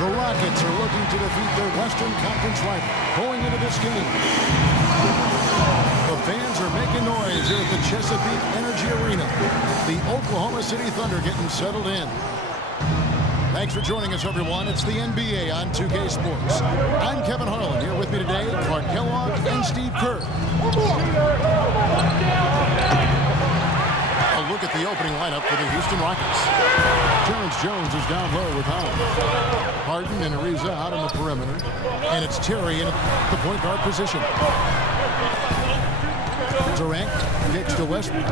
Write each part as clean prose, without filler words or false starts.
The Rockets are looking to defeat their Western Conference rival going into this game. The fans are making noise here at the Chesapeake Energy Arena. The Oklahoma City Thunder getting settled in. Thanks for joining us, everyone. It's the NBA on 2K Sports. I'm Kevin Harlan. Here with me today, Clark Kellogg and Steve Kerr. A look at the opening lineup for the Houston Rockets. Terrence Jones is down low with Howard. Harden and Ariza out on the perimeter. And it's Terry in the point guard position. Durant kicks to Westbrook.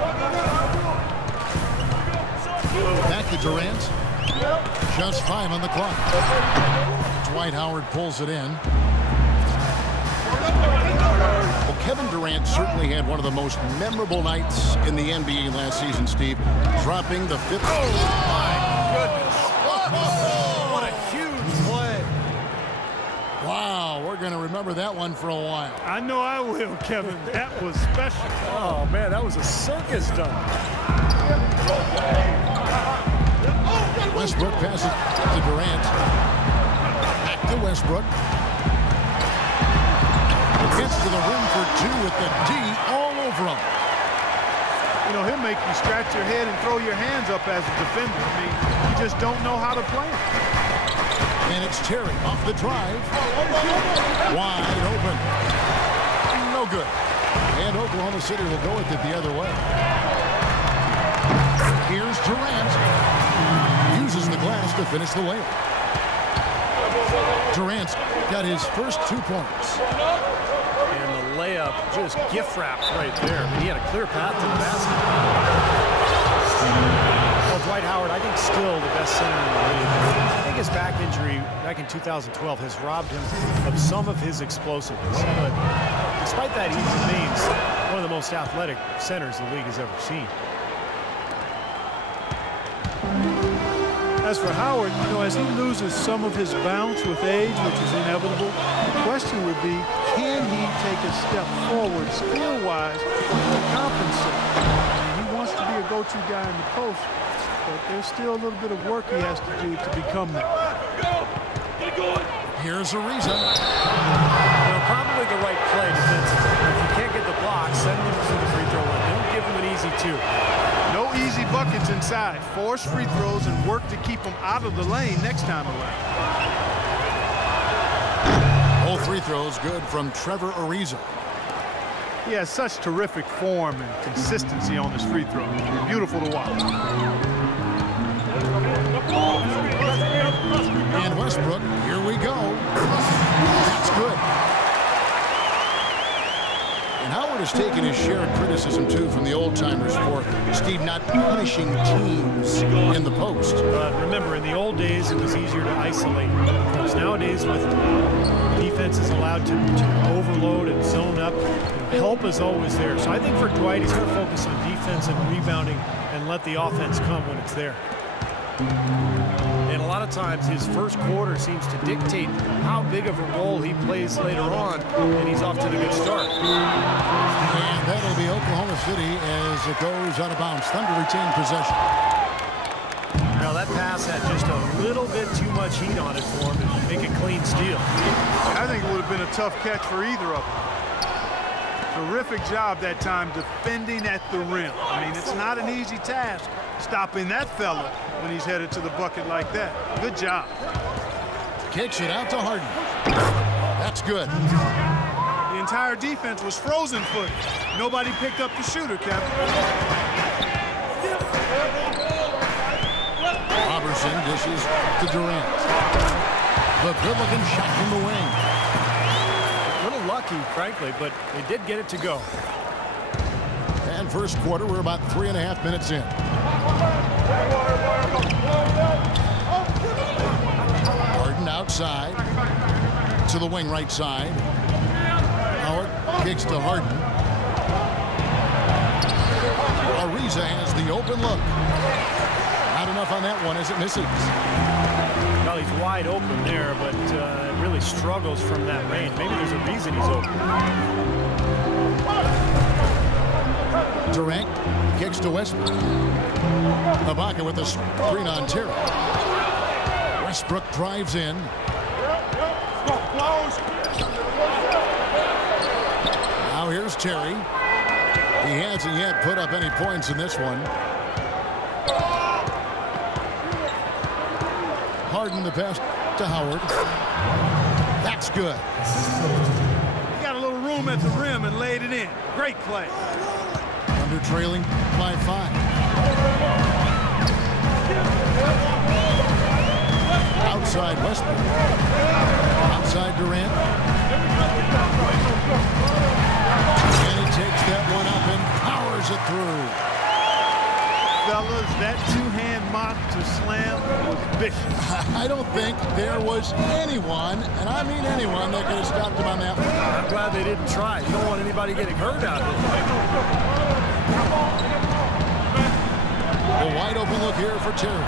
Back to Durant. Just 5 on the clock. Dwight Howard pulls it in. Well, Kevin Durant certainly had one of the most memorable nights in the NBA last season, Steve. Dropping the 5th. Oh, my goodness. What a huge play. Wow, we're going to remember that one for a while. I know I will, Kevin. That was special. Oh, man, that was a circus dunk. Westbrook passes to Durant. Back to Westbrook. Gets to the rim for 2 with the D all over him. You know, he'll make you scratch your head and throw your hands up as a defender. I mean, you just don't know how to play it. And it's Terry off the drive. Wide open. No good. And Oklahoma City will go with it the other way. Here's Durant. Uses the glass to finish the layup. Durant's got his first 2 points. And the layup just gift wrapped right there. I mean, he had a clear path to the basket. Well, Dwight Howard, I think, still the best center in the league. I think his back injury back in 2012 has robbed him of some of his explosiveness. But despite that, he remains one of the most athletic centers the league has ever seen. As for Howard, you know, as he loses some of his bounce with age, which is inevitable, the question would be, can he take a step forward skill-wise to compensate? I mean, he wants to be a go-to guy in the post, but there's still a little bit of work he has to do to become that. Here's Ariza. Well, probably the right play defensively. If you can't get the block, send him to the free throw line. Don't give him an easy 2. No easy buckets inside. Force free throws and work to keep them out of the lane next time around. All free throws good from Trevor Ariza. He has such terrific form and consistency on his free throw. Beautiful to watch. And Westbrook, here we go. That's good. And Howard has taken his share of criticism, too, from the old-timers for, Steve, not punishing teams in the post. Remember, in the old days, it was easier to isolate. Because nowadays, with defenses allowed to overload and zone up, help is always there. So I think for Dwight, he's going to focus on defense and rebounding and let the offense come when it's there. And a lot of times his first quarter seems to dictate how big of a role he plays later on, and he's off to the good start. And that'll be Oklahoma City as it goes out of bounds. Thunder retain possession. Now that pass had just a little bit too much heat on it for him to make a clean steal. I think it would have been a tough catch for either of them. Terrific job that time defending at the rim. I mean, it's not an easy task stopping that fella when he's headed to the bucket like that. Good job. Kicks it out to Harden. That's good. The entire defense was frozen footed. Nobody picked up the shooter, Captain. Robertson dishes to Durant. The good-looking shot from the wing. A little lucky, frankly, but they did get it to go. And first quarter, we're about 3.5 minutes in. Harden outside to the wing right side. Howard kicks to Harden. Ariza has the open look. Not enough on that one as it misses. Well, he's wide open there, but really struggles from that range. Maybe there's a reason he's open. Durant kicks to Westbrook. Ibaka with the screen on Terry. Westbrook drives in. Now here's Terry. He hasn't yet put up any points in this one. Harden the pass to Howard. That's good. He got a little room at the rim and laid it in. Great play. Thunder trailing by 5. Outside Westbrook. Outside Durant. And he takes that one up and powers it through. Fellas, that two-hand mock to slam was vicious. I don't think there was anyone, and I mean anyone, that could have stopped him on that one. I'm glad they didn't try. You don't want anybody getting hurt out of it. A wide open look here for Terry.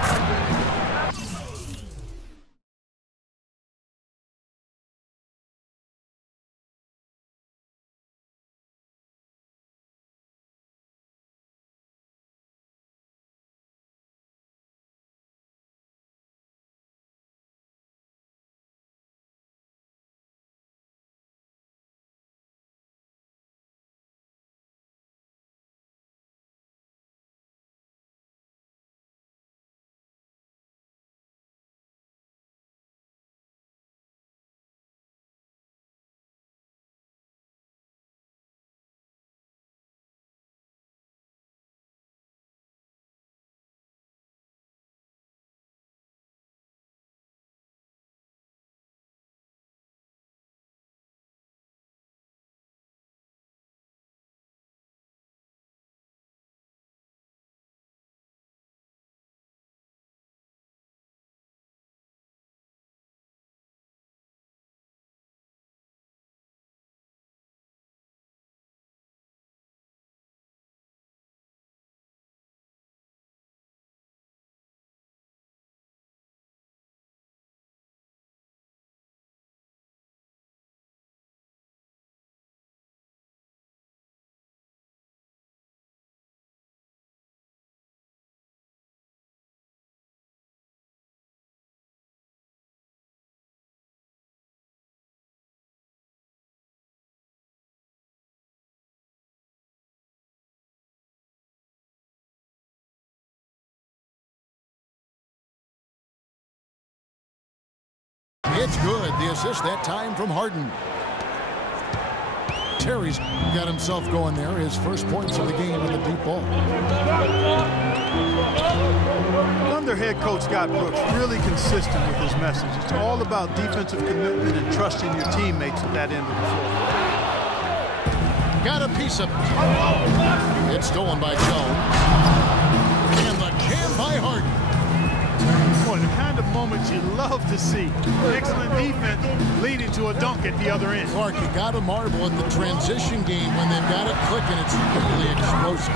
It's good. The assist that time from Harden. Terry's got himself going there. His first points of the game with a deep ball. Thunder head coach Scott Brooks really consistent with his message. It's all about defensive commitment and trusting your teammates at that end of the floor. Got a piece of it. It's stolen by Jones. And the jam by Harden. Boy, the kind of moments you love to see. Excellent defense leading to a dunk at the other end. Clark, you got to marvel at the transition game when they've got it clicking. It's really explosive.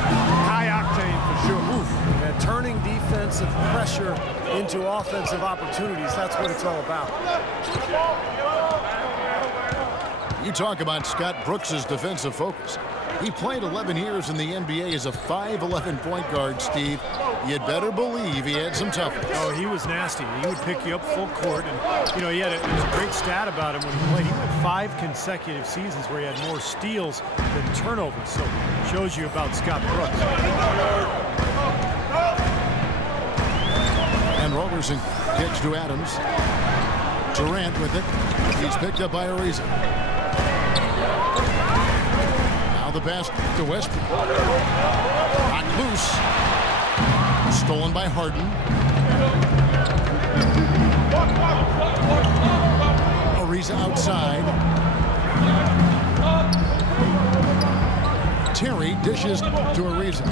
High octane for sure. Oof. And turning defensive pressure into offensive opportunities. That's what it's all about. You talk about Scott Brooks' defensive focus. He played 11 years in the NBA as a 5'11" point guard, Steve. You'd better believe he had some toughness. Oh, he was nasty. He would pick you up full court. And, you know, there was a great stat about him when he played. He went 5 consecutive seasons where he had more steals than turnovers. So it shows you about Scott Brooks. And Roberson kicks to Adams. Durant with it. He's picked up by Ariza. Now the pass to Westbrook. Not loose. Stolen by Harden. Ariza outside. Terry dishes to Ariza.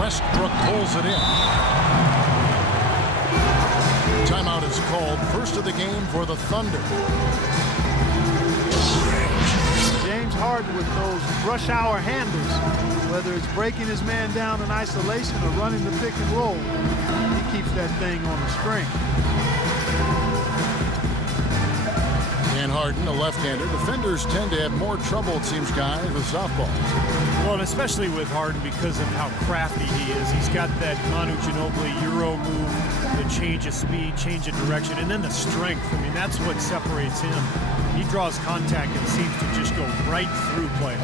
Westbrook pulls it in. Timeout is called. First of the game for the Thunder. James Harden with those rush hour handles, whether it's breaking his man down in isolation or running the pick and roll, he keeps that thing on the string. And Harden, a left-hander. Defenders tend to have more trouble, it seems, guys, with softballs. Well, and especially with Harden because of how crafty he is. He's got that Manu Ginobili Euro move, the change of speed, change of direction, and then the strength. I mean, that's what separates him. He draws contact and seems to just go right through players.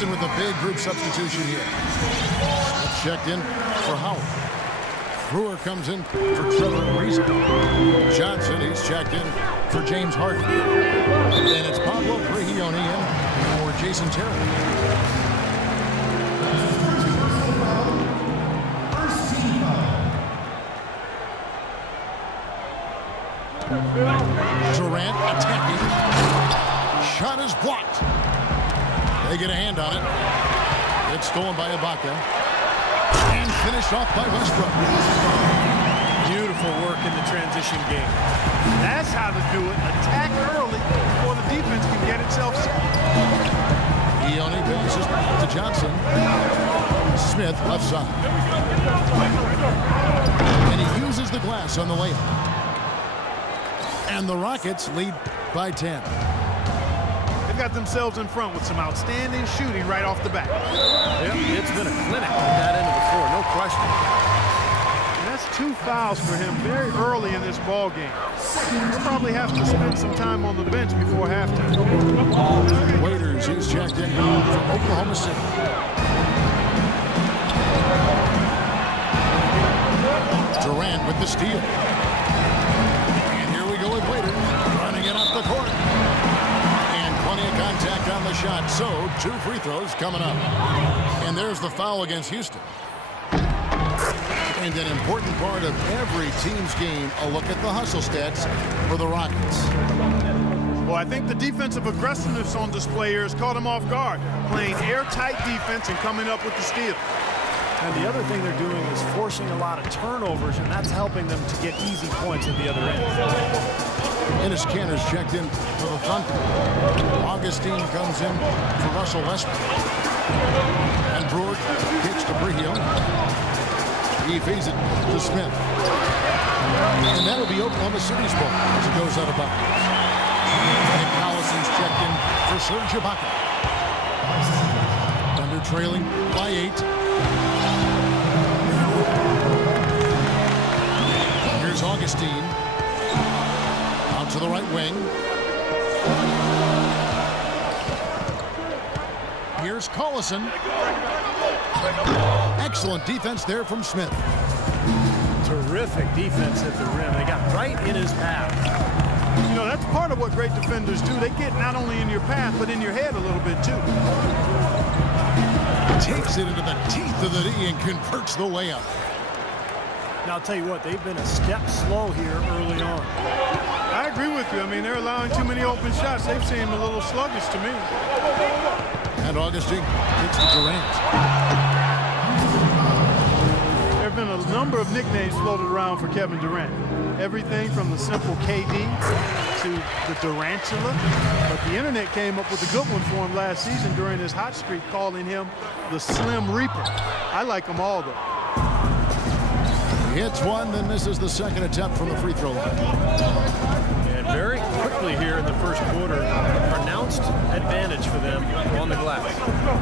With a big group substitution here. Smith checked in for Howard. Brewer comes in for Trevor Ariza. Johnson, he's checked in for James Harden. And it's Pablo Prigioni in for Jason Terry. Durant attacking. Shot is blocked. They get a hand on it. It's stolen by Ibaka. And finished off by Westbrook. Beautiful work in the transition game. That's how to do it. Attack early before the defense can get itself set. Ione passes to Johnson. Smith left side. And he uses the glass on the layup. And the Rockets lead by 10. Got themselves in front with some outstanding shooting right off the bat. Yep, it's been a clinic at that end of the floor, no question. And that's 2 fouls for him very early in this ball game. He'll probably have to spend some time on the bench before halftime. Waiters, he's checked in from Oklahoma City. Durant with the steal. And here we go with Waiters running it up the court. Plenty of contact on the shot, so 2 free throws coming up. And there's the foul against Houston. And an important part of every team's game, a look at the hustle stats for the Rockets. Well, I think the defensive aggressiveness on display here has caught him off guard, playing airtight defense and coming up with the steal. And the other thing they're doing is forcing a lot of turnovers, and that's helping them to get easy points at the other end. Enes Kanter's checked in for the Thunder. Augustine comes in for Russell Westbrook. And Brewer kicks to Prigioni. He feeds it to Smith. And that'll be Oklahoma City's ball as it goes out of bounds. Nick Collison's checked in for Serge Ibaka. Thunder trailing by 8. Here's Augustine. To the right wing. Here's Collison. Excellent defense there from Smith. Terrific defense at the rim. They got right in his path. You know, that's part of what great defenders do. They get not only in your path, but in your head a little bit, too. Takes it into the teeth of the D and converts the layup. Now, I'll tell you what, they've been a step slow here early on. I agree with you. I mean, they're allowing too many open shots. They've seemed a little sluggish to me. And Augustine kicks to Durant. There have been a number of nicknames floated around for Kevin Durant. Everything from the simple KD to the Durantula. But the internet came up with a good one for him last season during his hot streak, calling him the Slim Reaper. I like them all, though. He hits one, then misses the second attempt from the free throw line. And very quickly here in the first quarter, pronounced advantage for them on the glass.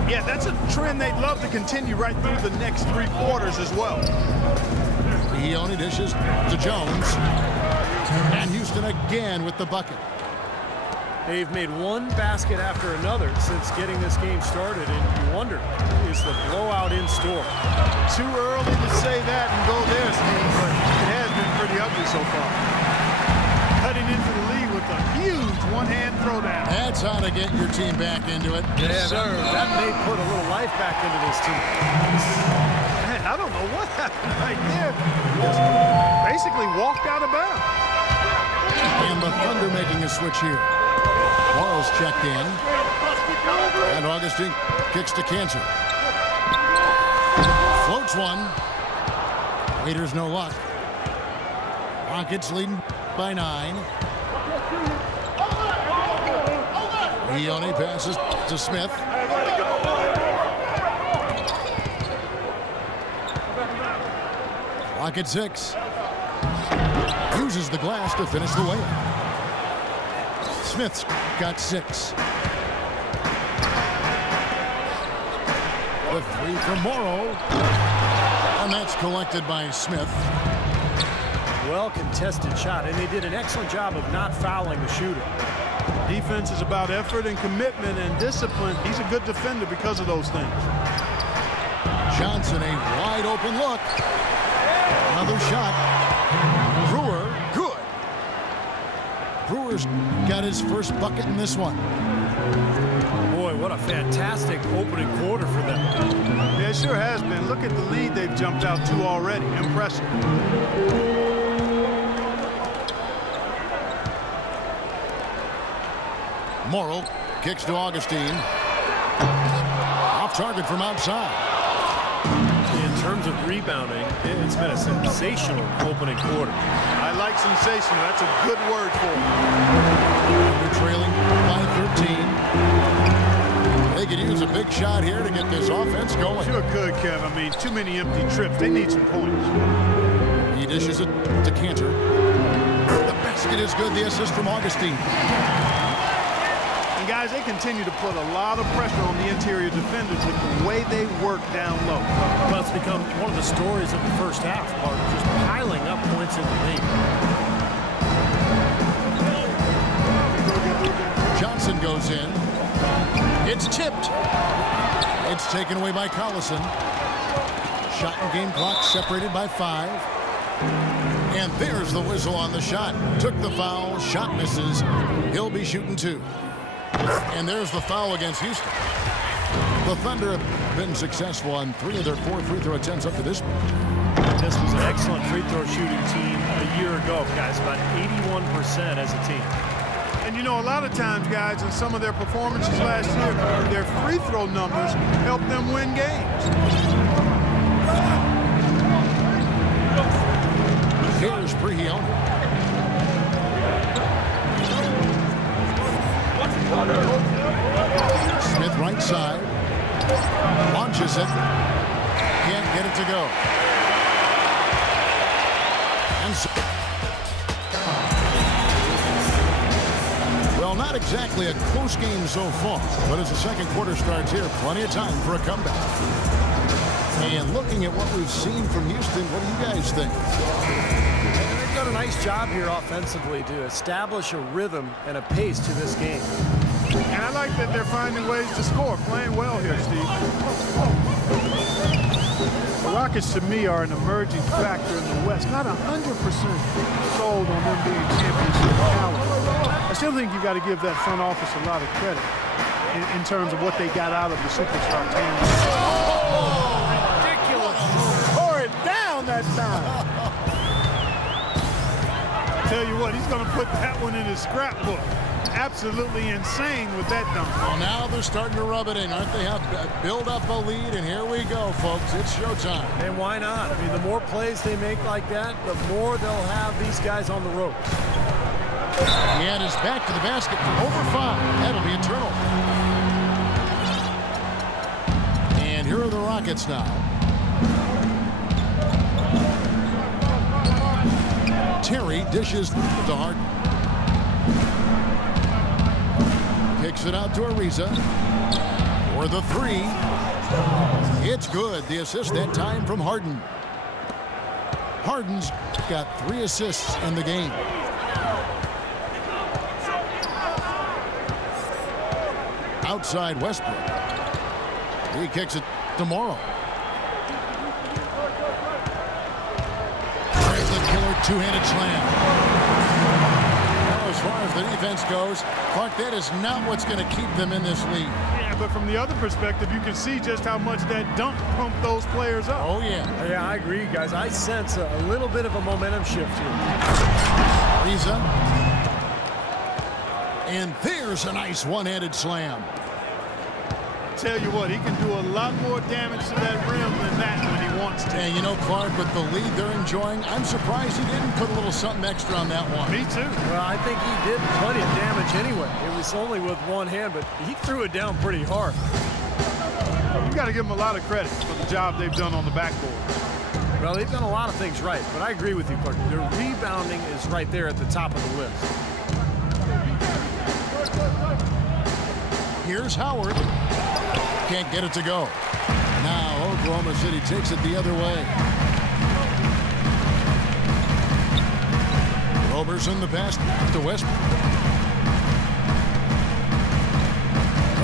Yeah, that's a trend they'd love to continue right through the next 3 quarters as well. He only dishes to Jones. And Houston again with the bucket. They've made one basket after another since getting this game started, and you wonder, is the blowout in store? Too early to say that and go there, Steve, but it has been pretty ugly so far. Cutting into the lead with a huge one-hand throwdown. That's how to get your team back into it. Yes, sir. That may put a little life back into this team. Man, I don't know what happened right there. Just basically walked out of bounds. And the Thunder making a switch here. Morrow's checked in. And Augustine kicks to Cantor. Floats one. Raiders no luck. Rockets leading by 9. Leone passes to Smith. Clock at 6. Uses the glass to finish the layup. Smith's got 6. The 3 from Morrow. And that's collected by Smith. Well contested shot, and they did an excellent job of not fouling the shooter. Defense is about effort and commitment and discipline. He's a good defender because of those things. Johnson, a wide open look. Another shot. Brewer, good. Brewer's got his first bucket in this one. Boy, what a fantastic opening quarter for them. Yeah, it sure has been. Look at the lead they've jumped out to already. Impressive. Morrow kicks to Augustine. Off target from outside. In terms of rebounding, it's been a sensational opening quarter. I like sensational. That's a good word for it. They're trailing by 13. They could use a big shot here to get this offense going. Sure could, Kev. I mean, too many empty trips. They need some points. He dishes it to Cantor. The basket is good. The assist from Augustine. Guys, they continue to put a lot of pressure on the interior defenders with the way they work down low. Well, it's become one of the stories of the first half, Clark, just piling up points in the lead. Johnson goes in. It's tipped. It's taken away by Collison. Shot and game clock separated by 5. And there's the whistle on the shot. Took the foul. Shot misses. He'll be shooting 2. And there's the foul against Houston. The Thunder have been successful on 3 of their 4 free throw attempts up to this point. This was an excellent free throw shooting team a year ago, guys. About 81% as a team. And you know, a lot of times, guys, in some of their performances last year, their free throw numbers helped them win games. Here's Prehiona. Smith right side. Launches it. Can't get it to go. And so, well, not exactly a close game so far, but as the second quarter starts here, plenty of time for a comeback. And looking at what we've seen from Houston, what do you guys think? They've done a nice job here offensively to establish a rhythm and a pace to this game. And I like that they're finding ways to score, playing well here, Steve. The Rockets, to me, are an emerging factor in the West. Not 100% sold on them being championship caliber. I still think you've got to give that front office a lot of credit in terms of what they got out of the superstar team. Oh, ridiculous! Tore it down that time. Tell you what, he's going to put that one in his scrapbook. Absolutely insane with that dunk. Well, now they're starting to rub it in, aren't they? Have build up a lead, and here we go, folks. It's showtime. And why not? I mean, the more plays they make like that, the more they'll have these guys on the rope. And is back to the basket for over 5. That'll be a turnover. And here are the Rockets now. Terry dishes to Harden. Kicks it out to Ariza for the 3. It's good. The assist that time from Harden. Harden's got 3 assists in the game. Outside Westbrook. He kicks it to Morrow. The killer two-handed slam. As far as the defense goes, Clark, that is not what's going to keep them in this league. Yeah, but from the other perspective, you can see just how much that dunk pumped those players up. Oh, yeah. Yeah, I agree, guys. I sense a little bit of a momentum shift here. Ariza. And there's a nice one-handed slam. tell you what, he can do a lot more damage to that rim than that when he wants to. And you know, Clark, with the lead they're enjoying, I'm surprised he didn't put a little something extra on that one. Me too. Well, I think he did plenty of damage anyway. It was only with one hand, but he threw it down pretty hard. You got to give them a lot of credit for the job they've done on the backboard. Well, they've done a lot of things right, but I agree with you, Clark. Their rebounding is right there at the top of the list. Here's Howard. Can't get it to go. Now Oklahoma City takes it the other way. Roberson the pass to Westbrook.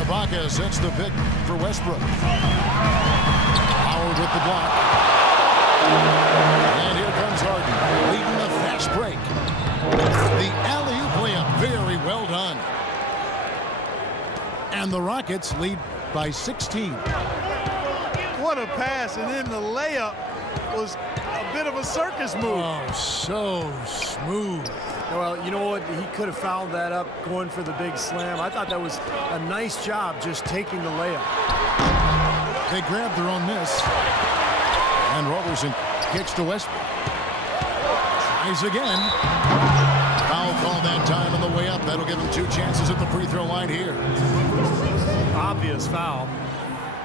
Ibaka sets the pick for Westbrook. Howard with the block. And here comes Harden, leading the fast break. The alley-oop layup, very well done. And the Rockets lead by 16. What a pass, and then the layup was a bit of a circus move. Oh, so smooth. Well, you know what? He could have fouled that up going for the big slam. I thought that was a nice job just taking the layup. They grabbed their own miss. And Roberson kicks to Westbrook. Tries again. Foul call that time on the way up. That'll give him 2 chances at the free throw line here. Obvious foul.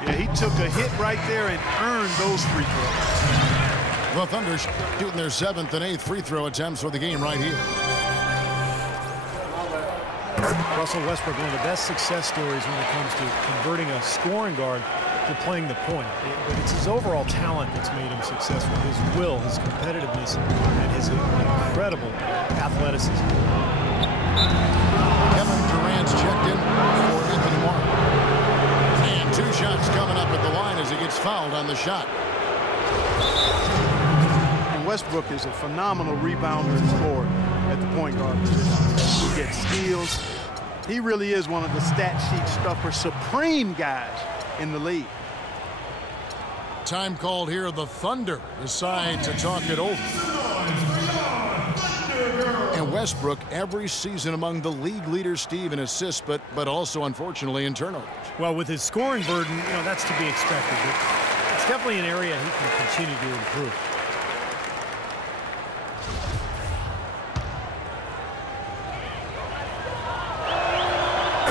Yeah, he took a hit right there and earned those free throws. The Thunder shooting their 7th and 8th free throw attempts for the game right here. Russell Westbrook, one of the best success stories when it comes to converting a scoring guard to playing the point. But it's his overall talent that's made him successful. His will, his competitiveness, and his incredible athleticism. Kevin Durant's checked in for Anthony Mark. And 2 shots coming up at the line as he gets fouled on the shot. And Westbrook is a phenomenal rebounder and scorer at the point guard position. He gets steals. He really is one of the stat sheet stuffer supreme guys in the league. Time called here. The Thunder decide to talk it over. And Westbrook every season among the league leaders, Steve, in assists, but also unfortunately in turnovers. Well, with his scoring burden, you know, that's to be expected. But it's definitely an area he can continue to improve.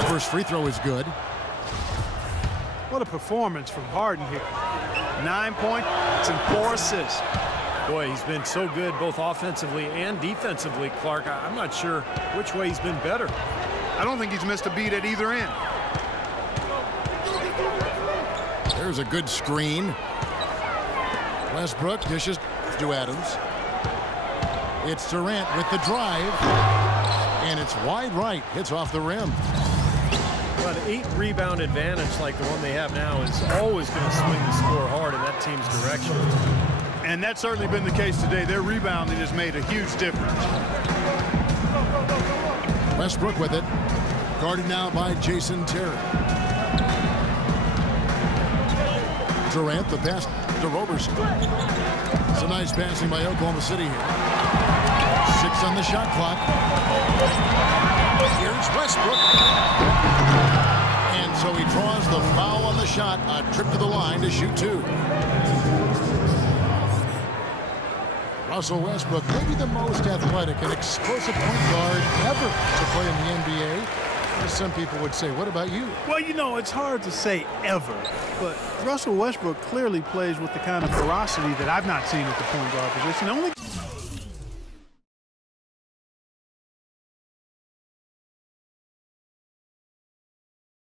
First free throw is good. What a performance from Harden here. 9 points and 4 assists. Boy, he's been so good both offensively and defensively, Clark. I'm not sure which way he's been better. I don't think he's missed a beat at either end. There's a good screen. Westbrook dishes to Adams. It's Durant with the drive. And it's wide right. Hits off the rim. Well, an 8-rebound advantage like the one they have now is always going to swing the score hard in that team's direction. And that's certainly been the case today. Their rebounding has made a huge difference. Westbrook with it. Guarded now by Jason Terry. Durant, the pass to Roberson. It's a nice passing by Oklahoma City here. 6 on the shot clock. Here's Westbrook. And so he draws the foul on the shot. A trip to the line to shoot 2. Russell Westbrook, maybe the most athletic and explosive point guard ever to play in the NBA. As some people would say, what about you? Well, you know, it's hard to say ever, but Russell Westbrook clearly plays with the kind of ferocity that I've not seen at the point guard position. Only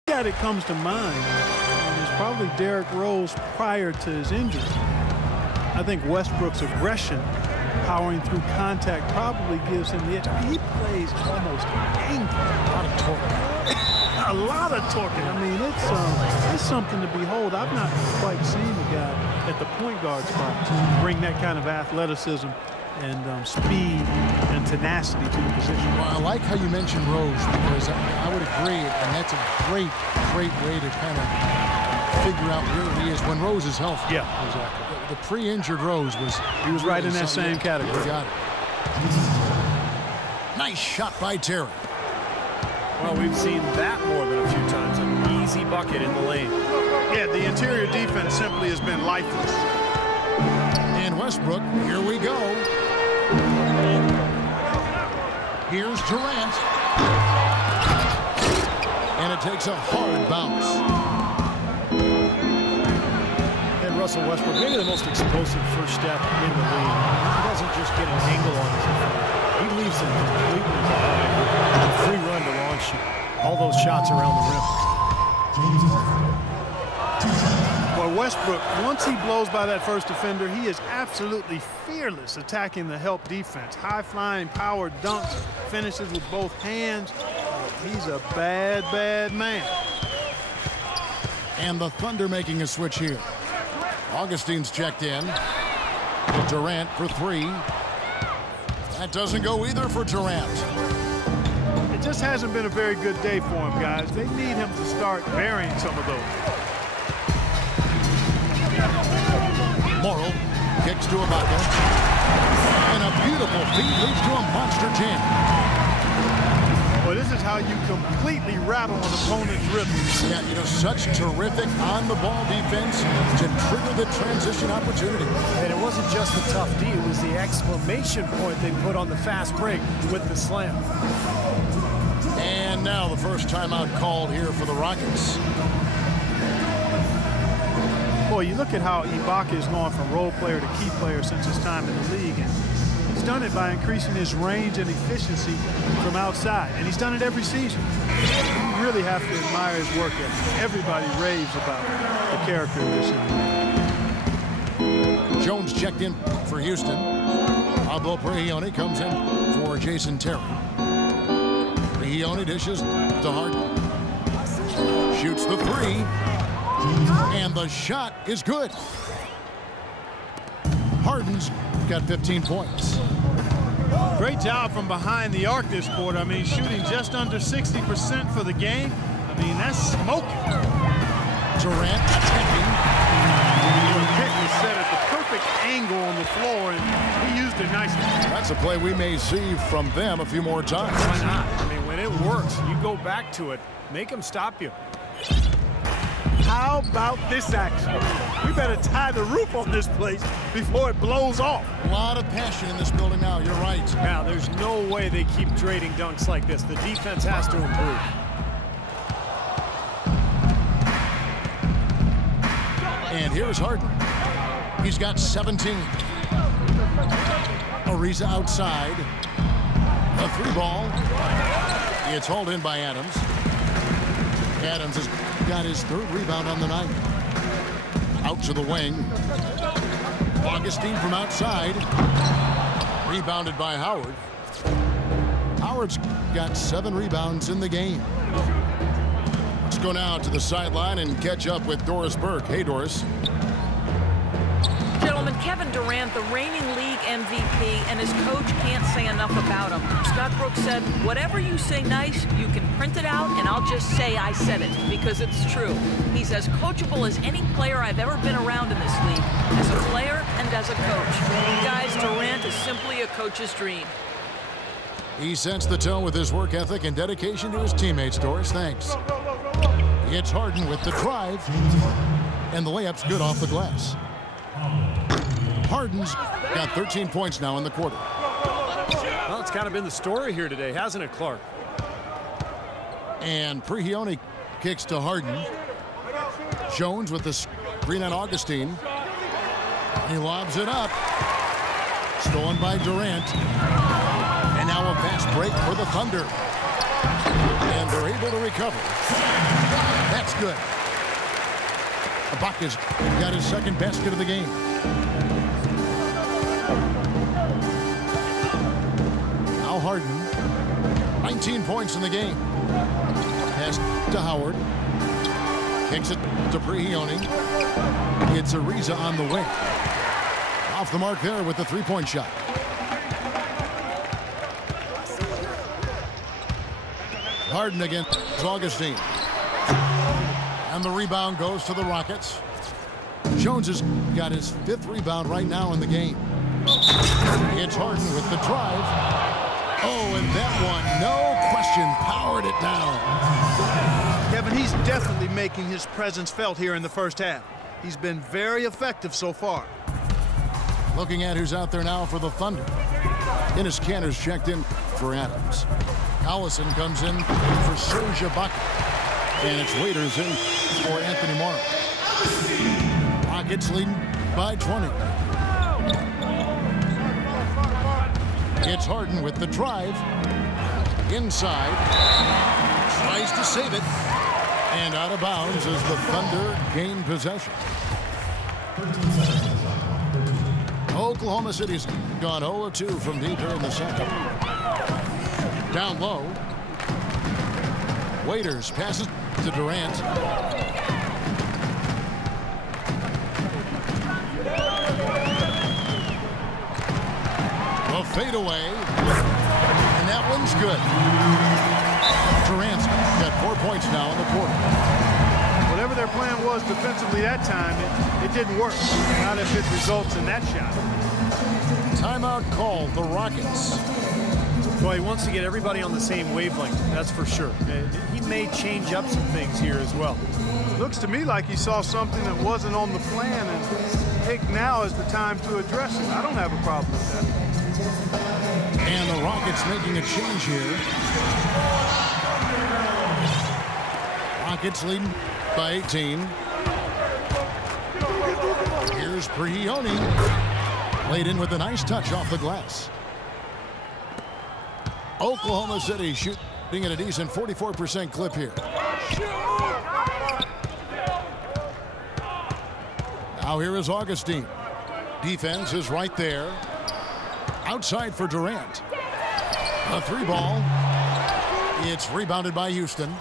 guy that comes to mind is probably Derrick Rose prior to his injury. I think Westbrook's aggression, powering through contact, probably gives him the edge. I mean, he plays almost angry. A lot of torque. A lot of torque. I mean, it's something to behold. I've not quite seen a guy at the point guard spot to bring that kind of athleticism and speed and tenacity to the position. Well, I like how you mentioned Rose, because I would agree, and that's a great way to kind of figure out where he is when Rose is healthy. Yeah, exactly. The pre-injured Rose was... He was right in that same category. You got it. Nice shot by Terry. Well, we've seen that more than a few times. An easy bucket in the lane. lifeless. And Westbrook, here we go. Here's Durant. And it takes a hard bounce. And Russell Westbrook, maybe the most explosive first step in the league. He doesn't just get an angle on his defender. He leaves them completely behind. A free run to launch all those shots around the rim. Well, Westbrook, once he blows by that first defender, he is absolutely fearless attacking the help defense. High-flying power dunks, finishes with both hands. He's a bad, bad man. And the Thunder making a switch here. Augustine's checked in. Durant for three. That doesn't go either for Durant. It just hasn't been a very good day for him, guys. They need him to start burying some of those. Morrill kicks to Ibaka. And a beautiful feed leads to a monster jam. Well, this is how you completely rattle an opponent's rhythm. Yeah, you know, such terrific on-the-ball defense to trigger the transition opportunity. And it wasn't just the tough D, it was the exclamation point they put on the fast break with the slam. And now the first timeout called here for the Rockets. Boy, you look at how Ibaka has gone from role player to key player since his time in the league. And he's done it by increasing his range and efficiency from outside. And he's done it every season. You really have to admire his work ethic. Everybody raves about the character of this young man. Jones checked in for Houston. Pablo Prigioni comes in for Jason Terry. Prigioni dishes to Harden. Shoots the three. And the shot is good. Harden's got 15 points. Great job from behind the arc this quarter. I mean, shooting just under 60% for the game. I mean, that's smoking. Durant attacking. The pick was set at the perfect angle on the floor, and he used it nicely. That's a play we may see from them a few more times. Why not? I mean, when it works, you go back to it. Make them stop you. How about this action? We better tie the roof on this place before it blows off. A lot of passion in this building now, you're right. Now, there's no way they keep trading dunks like this. The defense has to improve. And here's Harden. He's got 17. Ariza outside. A three ball. It's hauled in by Adams. Adams has got his third rebound on the night. Out to the wing. Augustine from outside. Rebounded by Howard. Howard's got 7 rebounds in the game. Let's go now to the sideline and catch up with Doris Burke. Hey, Doris. Gentlemen, Kevin Durant, the reigning league MVP, and his coach can't say enough about him. Scott Brooks said, whatever you say nice, you can print it out, and I'll just say I said it, because it's true. He's as coachable as any player I've ever been around in this league, as a player and as a coach. Guys, Durant is simply a coach's dream. He sets the tone with his work ethic and dedication to his teammates, Doris. Thanks. It's Harden with the drive, and the layup's good off the glass. Harden's got 13 points now in the quarter. Well, it's kind of been the story here today, hasn't it, Clark? And Prigioni kicks to Harden. Jones with the screen on Augustine. He lobs it up. Stolen by Durant. And now a fast break for the Thunder. And they're able to recover. That's good. Ibaka's got his second basket of the game. Now Harden, 19 points in the game. Pass to Howard. Kicks it to Prigioni. It's Ariza on the wing. Off the mark there with the three-point shot. Harden against Augustine. And the rebound goes to the Rockets. Jones has got his 5th rebound right now in the game. It's Harden with the drive. Oh, and that one, no question, powered it down. Kevin, he's definitely making his presence felt here in the first half. He's been very effective so far. Looking at who's out there now for the Thunder. Enes Kanter's checked in for Adams. Allison comes in for Serge Ibaka. And it's Waiters in for Anthony Morrow. Rockets leading by 20. It's Harden with the drive. Inside. Tries to save it. And out of bounds as the Thunder gain possession. Oklahoma City's gone 0-2 from deep here in the second. Down low. Waiters passes to Durant. The fadeaway. And that one's good. Durant's got 4 points now in the quarter. Whatever their plan was defensively that time, it didn't work. Not if it results in that shot. Timeout called, the Rockets. Well, he wants to get everybody on the same wavelength, that's for sure. He may change up some things here as well. Looks to me like he saw something that wasn't on the plan and picked now is the time to address it. I don't have a problem with that. And the Rockets making a change here. Rockets leading by 18. Here's Prigioni. Laid in with a nice touch off the glass. Oklahoma City shooting at a decent 44% clip here. Now here is Augustine. Defense is right there. Outside for Durant. A three ball. It's rebounded by Houston.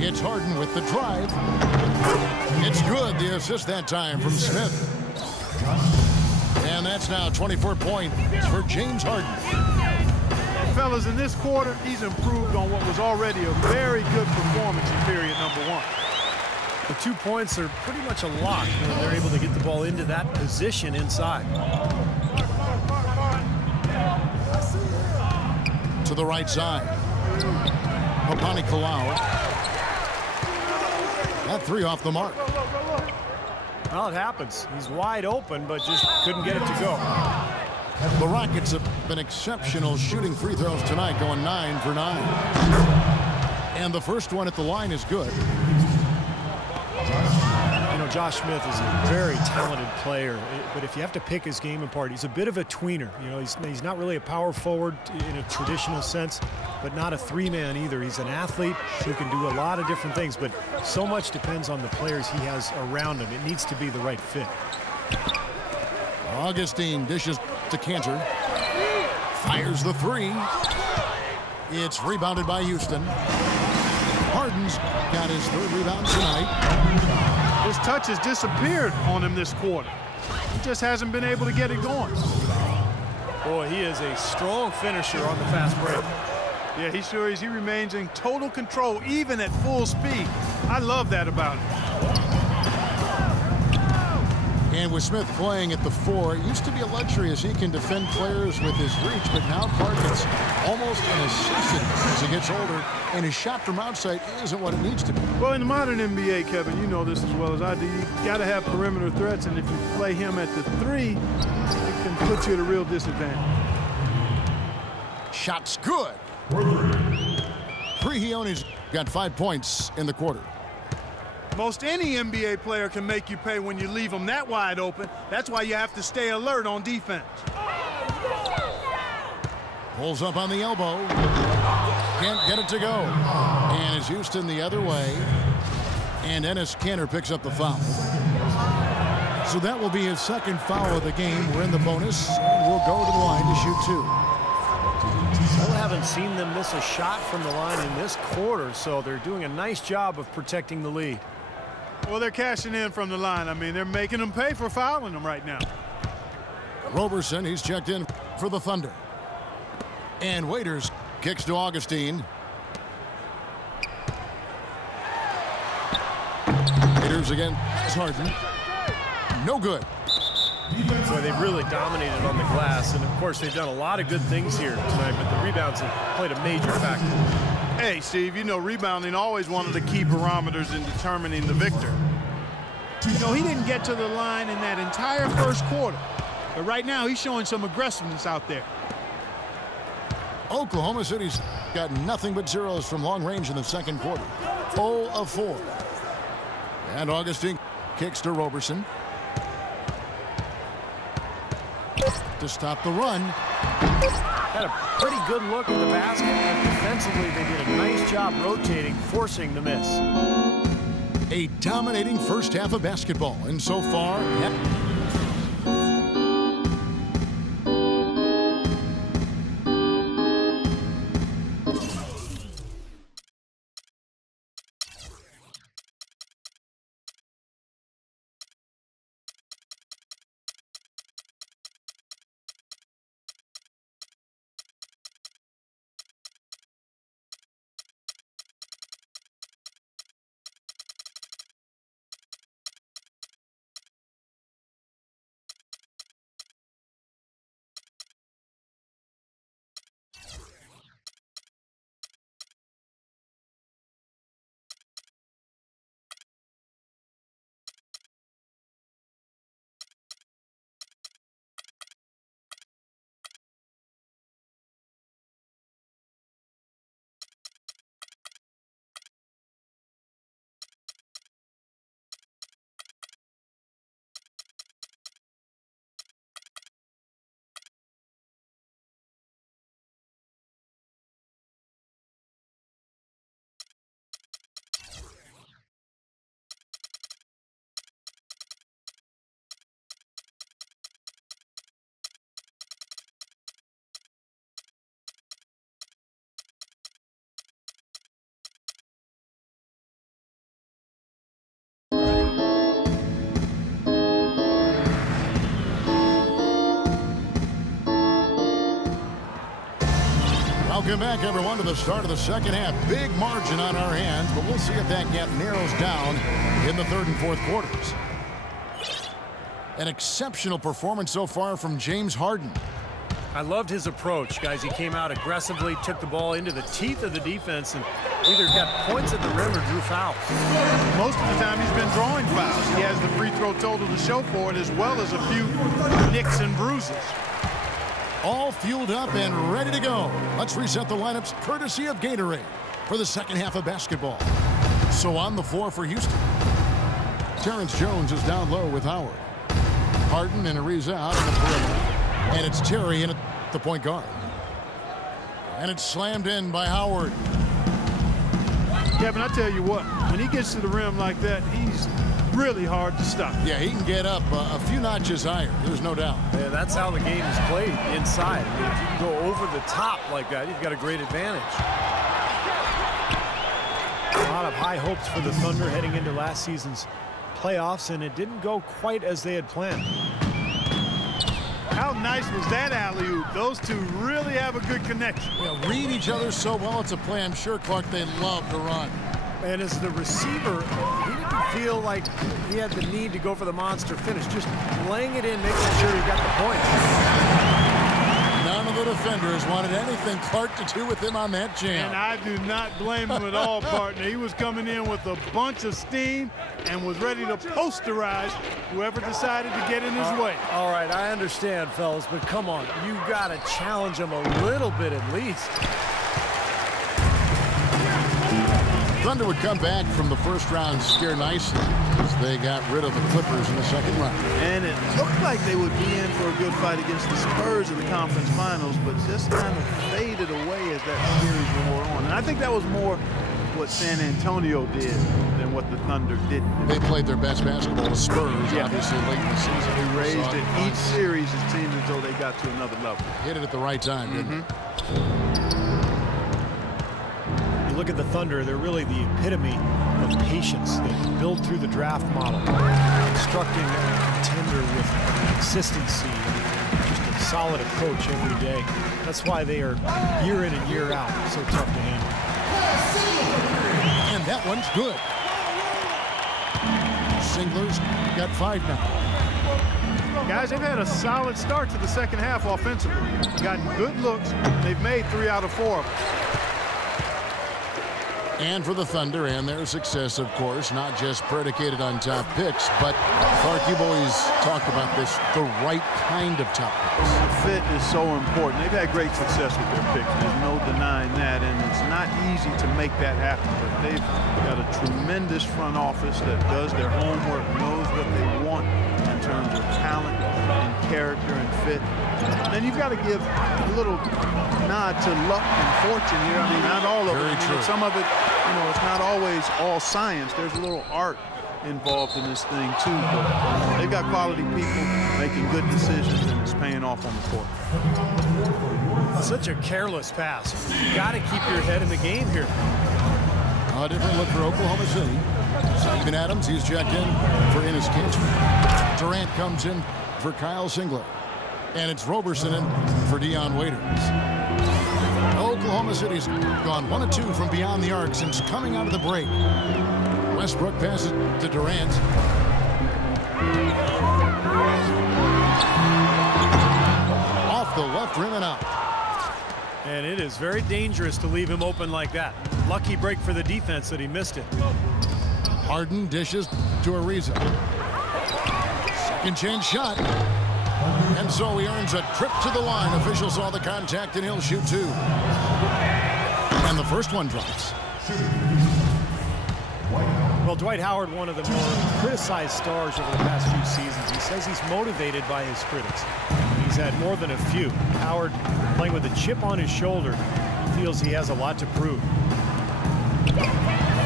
It's Harden with the drive. It's good. The assist that time from Smith. And that's now 24 points for James Harden. Fellas, in this quarter, he's improved on what was already a very good performance in period number one. The 2 points are pretty much a lock when they're able to get the ball into that position inside. To the right side. Papani Kalau. That three off the mark. Well, it happens. He's wide open, but just couldn't get it to go. The Rockets have been exceptional shooting free throws tonight, going 9 for 9. And the first one at the line is good. You know, Josh Smith is a very talented player, but if you have to pick his game apart, he's a bit of a tweener. You know, he's not really a power forward in a traditional sense, but not a three-man either. He's an athlete who can do a lot of different things, but so much depends on the players he has around him. It needs to be the right fit. Augustine dishes to Kanter. Fires the three. It's rebounded by Houston. Harden's got his third rebound tonight. His touch has disappeared on him this quarter. He just hasn't been able to get it going. Boy, he is a strong finisher on the fast break. Yeah, he sure is. He remains in total control, even at full speed. I love that about him. And with Smith playing at the 4, it used to be a luxury as he can defend players with his reach, but now Clark gets almost an assistant as he gets older, and his shot from outside isn't what it needs to be. Well, in the modern NBA, Kevin, you know this as well as I do, you got to have perimeter threats, and if you play him at the 3, it can put you at a real disadvantage. Shot's good. Prigioni's got 5 points in the quarter. Most any NBA player can make you pay when you leave them that wide open. That's why you have to stay alert on defense. Pulls up on the elbow. Can't get it to go. And it's Houston the other way. And Enes Kanter picks up the foul. So that will be his second foul of the game. We're in the bonus. We'll go to the line to shoot 2. Still haven't seen them miss a shot from the line in this quarter, so they're doing a nice job of protecting the lead. Well, they're cashing in from the line. I mean, they're making them pay for fouling them right now. Roberson, he's checked in for the Thunder. And Waiters kicks to Augustine. Waiters again. It's Harden. No good. Boy, they've really dominated on the glass, and of course they've done a lot of good things here tonight, but the rebounds have played a major factor. Hey, Steve, you know, rebounding always one of the key parameters in determining the victor. You know, he didn't get to the line in that entire first quarter, but right now he's showing some aggressiveness out there. Oklahoma City's got nothing but zeros from long range in the second quarter. 0 of 4. And Augustine kicks to Roberson to stop the run. Had a pretty good look at the basket, but defensively they did a nice job rotating, forcing the miss. A dominating first half of basketball, and so far, welcome back, everyone, to the start of the second half. Big margin on our hands, but we'll see if that gap narrows down in the third and fourth quarters. An exceptional performance so far from James Harden. I loved his approach, guys. He came out aggressively, took the ball into the teeth of the defense, and either got points at the rim or drew fouls. Most of the time he's been drawing fouls. He has the free throw total to show for it, as well as a few nicks and bruises. All fueled up and ready to go. Let's reset the lineups courtesy of Gatorade for the second half of basketball. So on the floor for Houston, Terrence Jones is down low with Howard. Harden and Ariza out on the perimeter. And it's Terry in at the point guard. And it's slammed in by Howard. Kevin, I tell you what, when he gets to the rim like that, he's really hard to stop. Yeah, he can get up a few notches higher, there's no doubt. Yeah, that's how the game is played inside. I mean, if you can go over the top like that, you've got a great advantage. A lot of high hopes for the Thunder heading into last season's playoffs, and it didn't go quite as they had planned. How nice was that alley-oop? Those two really have a good connection. Yeah, read each other so well, it's a play I'm sure, Clark, they love to run. And as the receiver, he didn't feel like he had the need to go for the monster finish, just laying it in, making sure he got the points. None of the defenders wanted anything Clark to do with him on that jam. And I do not blame him at all, partner. He was coming in with a bunch of steam and was ready to posterize whoever decided to get in his way. All right, I understand, fellas, but come on. You got to challenge him a little bit at least. Thunder would come back from the first round scare nicely as they got rid of the Clippers in the second round. And it looked like they would be in for a good fight against the Spurs in the conference finals, but just kind of faded away as that series wore on. And I think that was more what San Antonio did than what the Thunder didn't do. They played their best basketball with Spurs, obviously, late in the season. They raised it each series, it seemed as though they got to another level. Hit it at the right time, didn't they? Look at the Thunder, they're really the epitome of patience. They build through the draft model, constructing a contender with consistency and just a solid approach every day. That's why they are year in and year out so tough to handle. And that one's good. Singler's got 5 now. Guys, they've had a solid start to the second half offensively. Gotten good looks. They've made 3 out of 4 of them. And for the Thunder and their success, of course, not just predicated on top picks, but Clark, you've always talked about this, the right kind of top picks. The fit is so important. They've had great success with their picks. There's no denying that, and it's not easy to make that happen. But they've got a tremendous front office that does their homework, knows what they want in terms of talent and character and fit. And you've got to give a little nod to luck and fortune here. I mean, not all of it. True. Some of it, you know, it's not always all science. There's a little art involved in this thing too, but they've got quality people making good decisions, and it's paying off on the court. Such a careless pass. You got to keep your head in the game here. A different look for Oklahoma City. Steven Adams, he's checked in for Enes Kanter. Durant comes in for Kyle Singler. And it's Roberson in for Dion Waiters. Oklahoma City's gone 1 of 2 from beyond the arc since coming out of the break. Westbrook passes to Durant. Off the left rim and out. And it is very dangerous to leave him open like that. Lucky break for the defense that he missed it. Harden dishes to Ariza. Second chance shot. And so he earns a trip to the line. Official saw the contact, and he'll shoot 2. And the first one drops. Well, Dwight Howard, one of the more criticized stars over the past few seasons. He says he's motivated by his critics. He's had more than a few. Howard, playing with a chip on his shoulder, feels he has a lot to prove.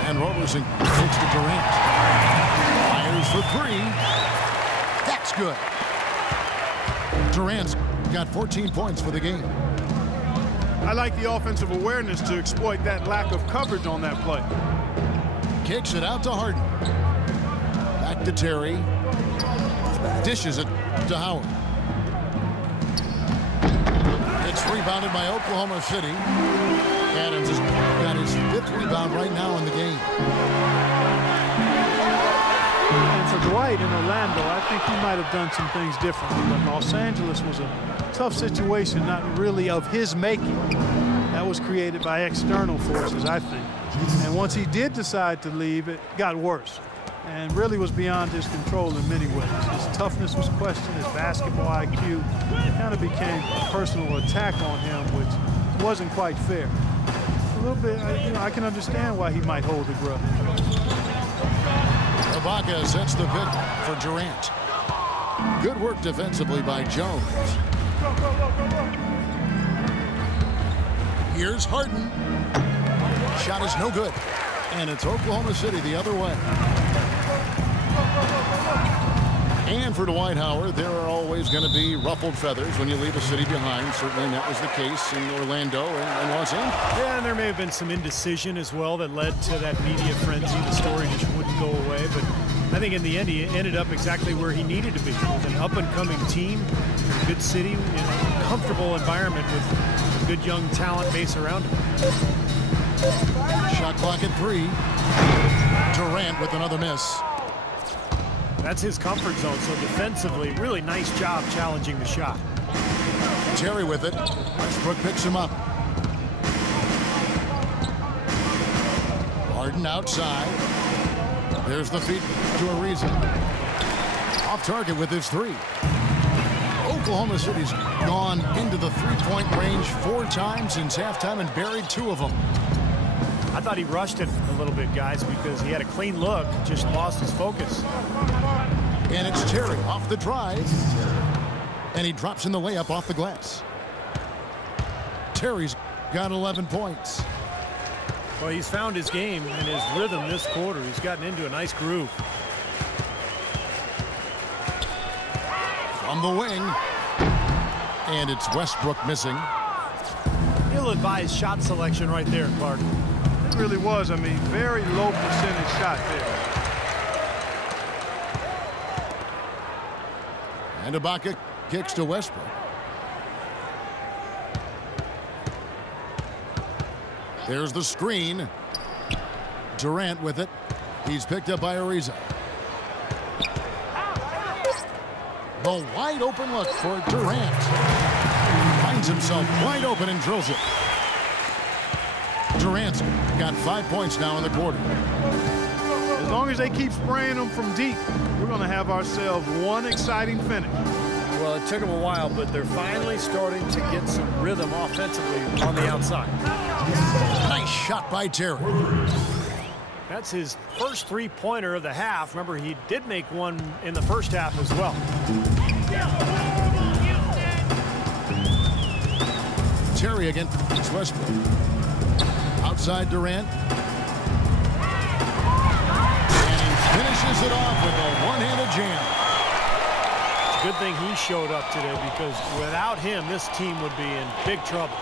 And Roberson takes to Durant. Fires for 3. That's good. Durant's got 14 points for the game. I like the offensive awareness to exploit that lack of coverage on that play. Kicks it out to Harden. Back to Terry. Dishes it to Howard. It's rebounded by Oklahoma City. Adams has got his 5th rebound right now in the game. And for Dwight in Orlando, I think he might have done some things differently. But Los Angeles was a tough situation, not really of his making. That was created by external forces, I think. And once he did decide to leave, it got worse and really was beyond his control in many ways. His toughness was questioned, his basketball IQ kind of became a personal attack on him, which wasn't quite fair. A little bit, I can understand why he might hold a grudge. Ibaka sets the pick for Durant. Good work defensively by Jones. Here's Harden. Shot is no good. And it's Oklahoma City the other way. And for Dwight Howard, there are always going to be ruffled feathers when you leave a city behind. Certainly that was the case in Orlando and Los Angeles. Yeah, and there may have been some indecision as well that led to that media frenzy. The story just wouldn't go away. But I think in the end, he ended up exactly where he needed to be. With an up-and-coming team, a good city, in a comfortable environment with a good young talent base around him. Shot clock at 3. Durant with another miss. That's his comfort zone, so defensively, really nice job challenging the shot. Terry with it. Westbrook picks him up. Harden outside. There's the feed to Ariza. Off target with his 3. Oklahoma City's gone into the 3-point range 4 times since halftime and buried 2 of them. I thought he rushed it a little bit, guys, because he had a clean look, just lost his focus. And it's Terry off the drive. And he drops in the layup off the glass. Terry's got 11 points. Well, he's found his game and his rhythm this quarter. He's gotten into a nice groove. From the wing. And it's Westbrook missing. Ill-advised shot selection right there, Clark. It really was. I mean, very low percentage shot there. And Ibaka kicks to Westbrook. There's the screen. Durant with it. He's picked up by Ariza. The wide open look for Durant. Finds himself wide open and drills it. Durant's got 5 points now in the quarter. As long as they keep spraying them from deep, we're going to have ourselves one exciting finish. Well, it took them a while, but they're finally starting to get some rhythm offensively on the outside. Nice shot by Terry. That's his first three-pointer of the half. Remember, he did make one in the first half as well. Terry against Westbrook. Outside Durant. And he finishes it off with a one-handed jam. It's a good thing he showed up today, because without him, this team would be in big trouble.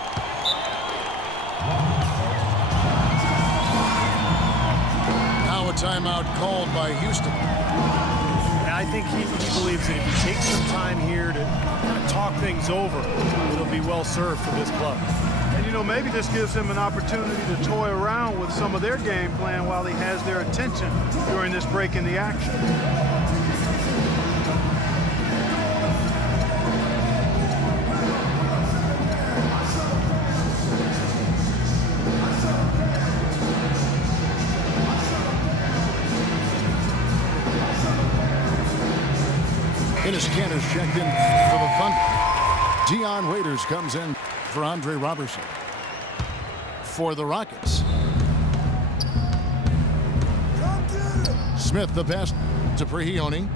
Now a timeout called by Houston. And I think he believes that if he takes some time here to kind of talk things over, it'll be well served for this club. And, you know, maybe this gives him an opportunity to toy around with some of their game plan while he has their attention during this break in the action. Dennis Cantor's checked in for the Thunder. Dion Waiters comes in for Andre Robertson. For the Rockets. Smith the pass to Prigioni.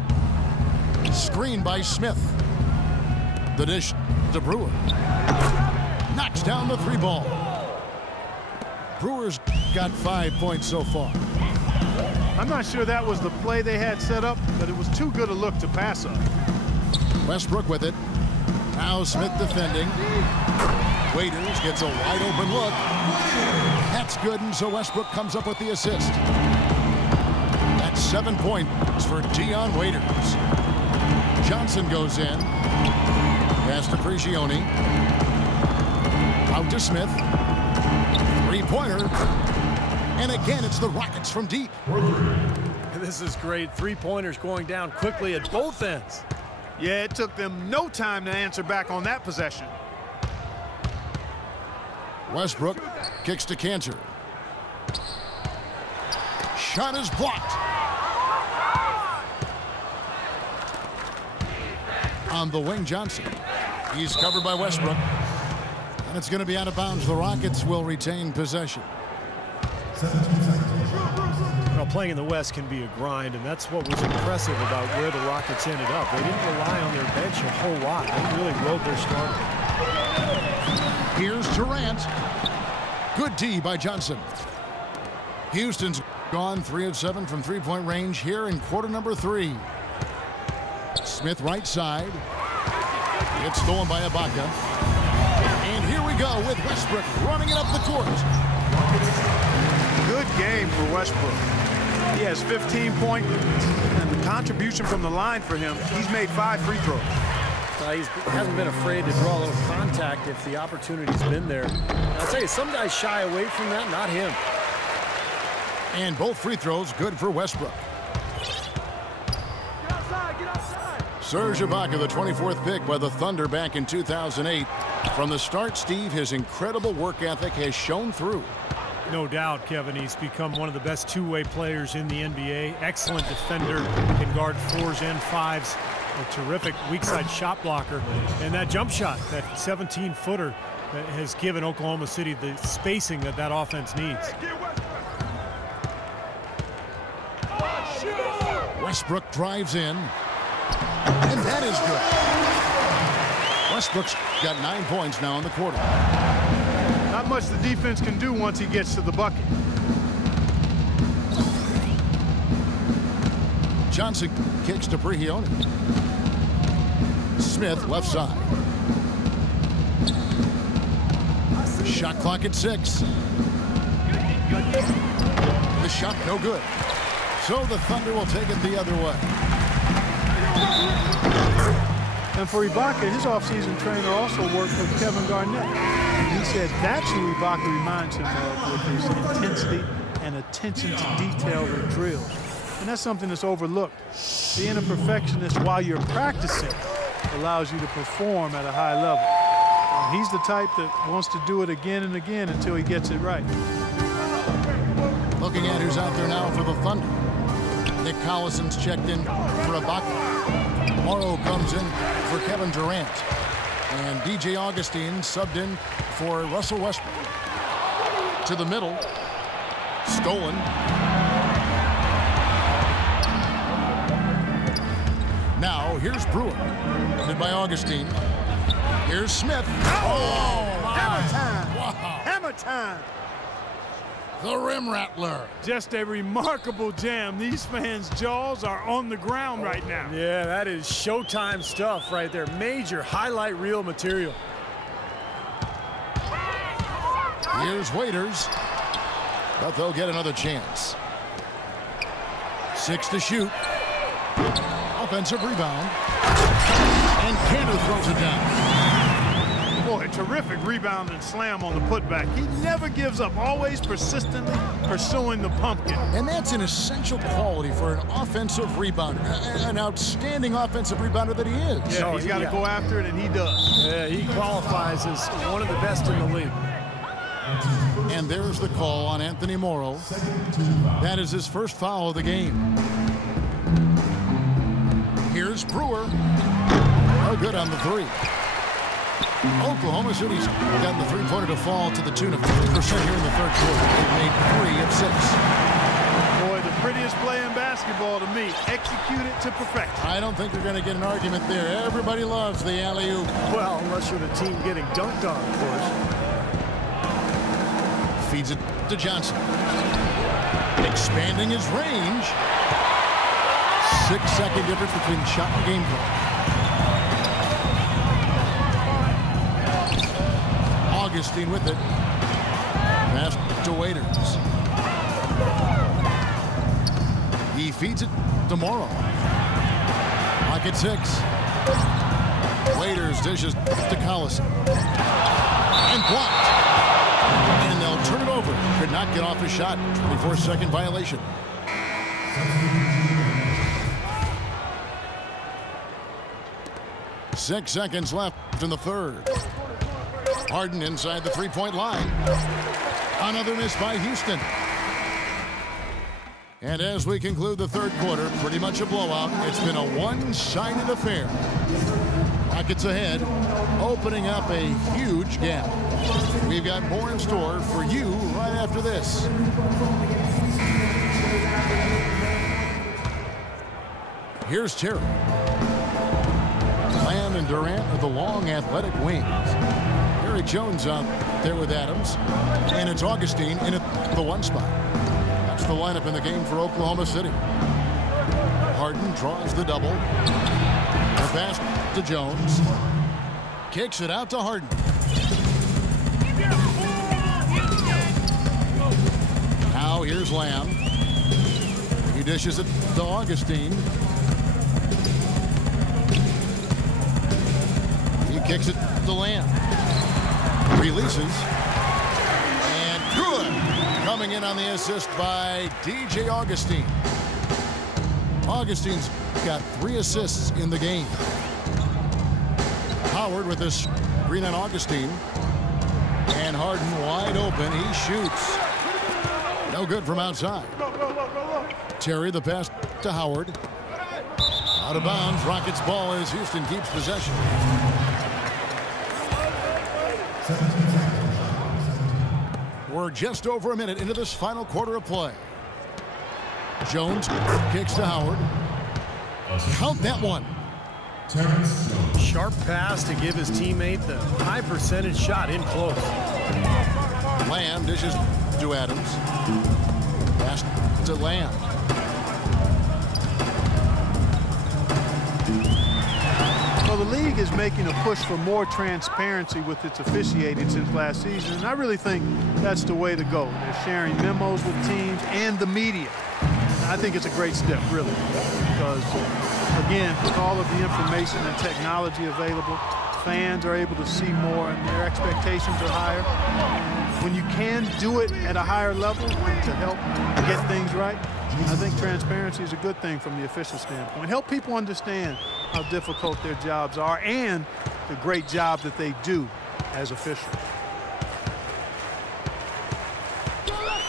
Screen by Smith. The dish to Brewer. Knocks down the three ball. Brewer's got 5 points so far. I'm not sure that was the play they had set up, but it was too good a look to pass up. Westbrook with it. Now Smith defending. Waiters gets a wide open look. That's good, and so Westbrook comes up with the assist. That's 7 points for Dion Waiters. Johnson goes in. Pass to Prigioni. Out to Smith. Three-pointer. And again, it's the Rockets from deep. This is great. Three-pointers going down quickly at both ends. Yeah, it took them no time to answer back on that possession. Westbrook kicks to Cantor. Shot is blocked. On the wing, Johnson. He's covered by Westbrook. And it's going to be out of bounds. The Rockets will retain possession. Well, playing in the West can be a grind, and that's what was impressive about where the Rockets ended up. They didn't rely on their bench a whole lot. They really rode their starter. Here's Durant. Good D by Johnson. Houston's gone 3 of 7 from three-point range here in quarter number 3. Smith right side. It's stolen by Ibaka. And here we go with Westbrook running it up the court. Good game for Westbrook. He has 15 points, and the contribution from the line for him, he's made 5 free throws. He hasn't been afraid to draw a little contact if the opportunity's been there. And I'll tell you, some guys shy away from that, not him. And both free throws good for Westbrook. Serge Ibaka, the 24th pick by the Thunder back in 2008. From the start, Steve, his incredible work ethic has shown through. No doubt, Kevin. He's become one of the best two-way players in the NBA. Excellent defender, can guard 4s and 5s. A terrific weak-side shot blocker. And that jump shot, that 17-footer, has given Oklahoma City the spacing that that offense needs. Westbrook drives in. And that is good. Westbrook's got 9 points now in the quarter. Not much the defense can do once he gets to the bucket. Johnson kicks to Prigioni. Smith left side. Shot clock at 6. The shot no good. So the Thunder will take it the other way. And for Ibaka, his offseason trainer also worked with Kevin Garnett. And he said that's who Ibaka reminds him of with his intensity and attention to detail of drills. And that's something that's overlooked. Being a perfectionist while you're practicing allows you to perform at a high level. And he's the type that wants to do it again and again until he gets it right. Waiters out there now for the Thunder. Nick Collison's checked in for Ibaka. Morrow comes in for Kevin Durant. And DJ Augustine subbed in for Russell Westbrook. To the middle. Stolen. Now, here's Brewer. Headed by Augustine. Here's Smith. Oh, hammer time. Wow. Hammer time. The rim rattler. Just a remarkable jam. These fans' jaws are on the ground right now. Yeah, that is Showtime stuff right there. Major highlight reel material. Here's Waiters. But they'll get another chance. 6 to shoot. Offensive rebound. And Cantor throws it down. Boy, terrific rebound and slam on the putback. He never gives up, always persistently pursuing the pumpkin. And that's an essential quality for an offensive rebounder. An outstanding offensive rebounder that he is. Yeah, he's got to go after it, and he does. Yeah, he qualifies as one of the best in the league. And there's the call on Anthony Morrow. That is his first foul of the game. Here's Brewer. Oh, good on the three. Oklahoma City's got the three-pointer to fall to the tune of 50% here in the third quarter. They've made 3 of 6. Boy, the prettiest play in basketball to me. Execute it to perfection. I don't think you're going to get an argument there. Everybody loves the alley-oop. Well, unless you're the team getting dunked on, of course. Feeds it to Johnson. Expanding his range. 6-second difference between shot and game clock. Augustine with it. Pass to Waiters. He feeds it to Morrow. Lock at 6. Waiters dishes to Collison. And blocked. And they'll turn it over. Could not get off his shot. 24-second violation. Six seconds left in the third. Harden inside the three-point line. Another miss by Houston. And as we conclude the third quarter, pretty much a blowout. It's been a one-sided affair. Rockets ahead, opening up a huge gap. We've got more in store for you right after this. Here's Terry. Lamb and Durant are the long athletic wings. Terry Jones out there with Adams. And it's Augustine in at the 1 spot. That's the lineup in the game for Oklahoma City. Harden draws the double. The pass to Jones. Kicks it out to Harden. Now here's Lamb. He dishes it to Augustine. He kicks it to Lamb. Releases. And good. Coming in on the assist by DJ Augustine. Augustine's got 3 assists in the game. Howard with this screen on Augustine. And Harden wide open. He shoots. No good from outside. Terry the pass to Howard. Out of bounds. Rockets ball as Houston keeps possession. We're just over a minute into this final quarter of play. Jones kicks to Howard. Count that one. Sharp pass to give his teammate the high percentage shot in close. Lamb dishes to Adams. Pass to Lamb. Well, the league is making a push for more transparency with its officiating since last season, and I really think that's the way to go. They're sharing memos with teams and the media. And I think it's a great step, really, because, again, with all of the information and technology available, fans are able to see more and their expectations are higher. And when you can do it at a higher level to help get things right, I think transparency is a good thing from the official standpoint. Help people understand how difficult their jobs are and the great job that they do as officials.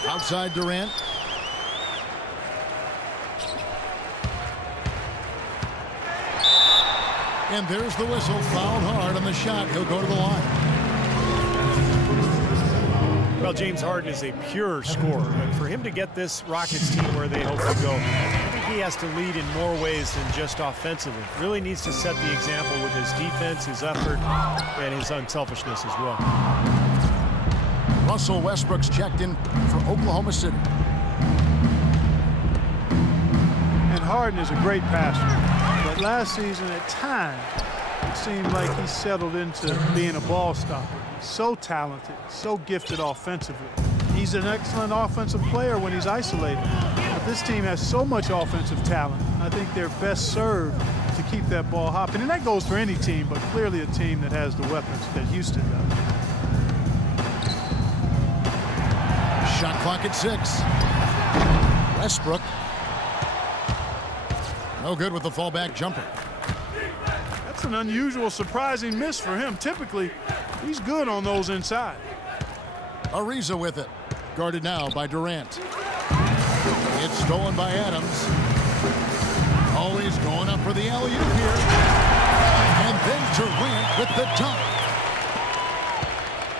Outside Durant. And there's the whistle. Fouled hard on the shot. He'll go to the line. Well, James Harden is a pure scorer. And for him to get this Rockets team where they hope to go, I think he has to lead in more ways than just offensively. Really needs to set the example with his defense, his effort, and his unselfishness as well. Russell Westbrook's checked in for Oklahoma City. And Harden is a great passer. But last season, at times, it seemed like he settled into being a ball stopper. So talented, so gifted offensively. He's an excellent offensive player when he's isolated. But this team has so much offensive talent. I think they're best served to keep that ball hopping. And that goes for any team, but clearly a team that has the weapons that Houston does. Shot clock at 6. Westbrook. No good with the fallback jumper. That's an unusual, surprising miss for him. Typically, he's good on those inside. Ariza with it. Guarded now by Durant. It's stolen by Adams. Always going up for the alley-oop here. And then Durant with the dunk.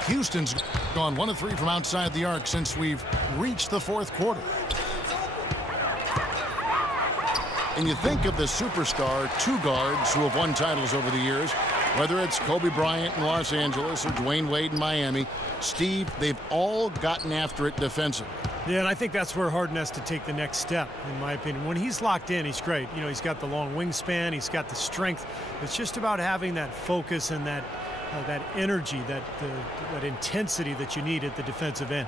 Houston's gone 1 of 3 from outside the arc since we've reached the 4th quarter. And you think of the superstar 2 guards who have won titles over the years, whether it's Kobe Bryant in Los Angeles or Dwayne Wade in Miami, Steve, they've all gotten after it defensively. Yeah, and I think that's where Harden has to take the next step, in my opinion. When he's locked in, he's great. You know, he's got the long wingspan, he's got the strength. It's just about having that focus and that energy, that intensity that you need at the defensive end.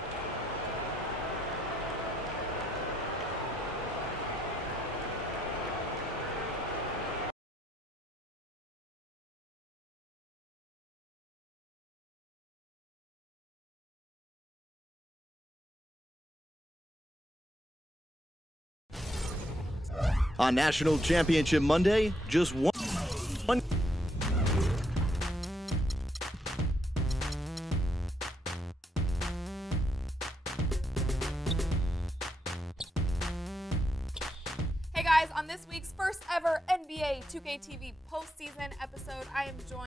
On National Championship Monday, just one. Hey guys, on this week's first ever NBA 2K TV postseason episode, I am joined